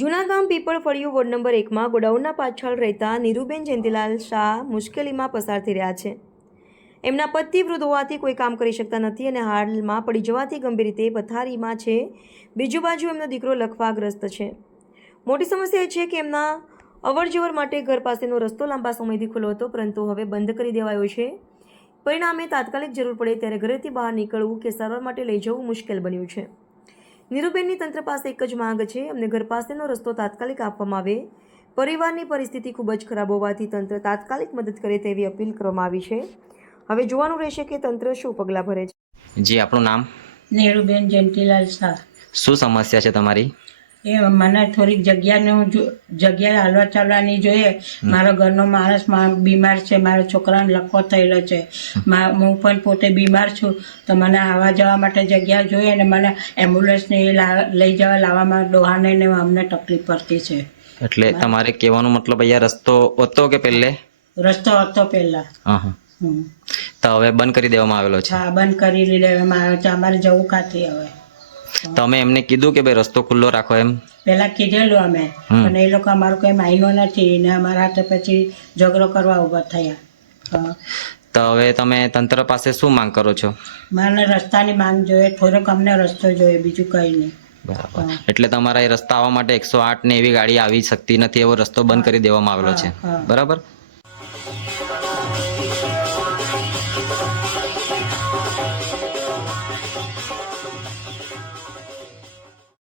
જૂના ગામ પીપળફળિયું ward number 1માં ગોડાઉનના પાછળ રહેતા નીરુબેન જયંતિલાલ શાહ મુશ્કેલીમાં પસાર થઈ રહ્યા છે. એમના પતિ વૃદ્ધ હોવાથી કોઈ કામ કરી શકતા નથી અને હાલમાં પડી જવાથી ગંભીર રીતે પથારીમાં છે. બીજી બાજુ એમનો દીકરો લકવાગ્રસ્ત છે. મોટી સમસ્યા એ છે કે એમના અવરજવર માટે ઘર પાસેનો રસ્તો લાંબા સમયથી ખુલ્લો હતો, પરંતુ હવે બંધ કરી દેવાયો છે. પરિણામે તાત્કાલિક જરૂર પડે ત્યારે ઘરેથી બહાર નીકળવું કે સારવાર માટે લઈ જવું મુશ્કેલ બન્યું છે. નીરુબેનની તંત્ર પાસે એક જ માંગ છે, અમને ઘર પાસેનો રસ્તો તાત્કાલિક આપવામાં આવે. પરિવારની પરિસ્થિતિ ખૂબ જ ખરાબ હોવાથી તંત્ર તાત્કાલિક મદદ કરે તેવી અપીલ કરવામાં આવી છે. હવે જોવાનું રહેશે કે તંત્ર શું પગલાં ભરે છે. જી, આપણું નામ? નીરુબેન જયંતિલાલ શાહ. શું સમસ્યા છે તમારી? એ મને થોડીક જગ્યાએ હાલવા ચાલવાની જોઈએ. મારો ઘરનો માણસ બીમાર છે, મારા છોકરાને લકવો થયેલો છે, હું પણ પોતે બીમાર છું, તો મને આવવા જવા માટે જગ્યા જોઈએ અને મને એમ્બ્યુલન્સને એ લઈ જવા લાવવામાં ડોહાને ને અમને તકલીફ પડતી છે. એટલે તમારે કહેવાનો મતલબ અહીંયા રસ્તો હતો કે પહેલે? રસ્તો હતો પહેલા. હા, તો હવે બંધ કરી દેવામાં આવેલો છે? હા, બંધ કરી દેવામાં આવ્યો છે. અમારે જવું કાથી હવે? તમે એમને કીધું કે ભાઈ રસ્તો ખુલ્લો રાખો એમ? પેલા કીધેલું અમે, પણ એ લોકો અમારું કઈ માયનો નથી ને અમારા હાથે પછી ઝઘડો કરવા ઉભા થયા. તો હવે તમે તંત્ર પાસે શું માંગ કરો છો? મને રસ્તાની માંગ જોઈએ, થોડોક અમને રસ્તો જોઈએ, બીજું કઈ નહીં. બરાબર. એટલે તમારા એ રસ્તા આવવા માટે 108 ને એવી ગાડી આવી શકતી નથી, એવો રસ્તો બંધ કરી દેવામાં આવેલો છે, બરાબર?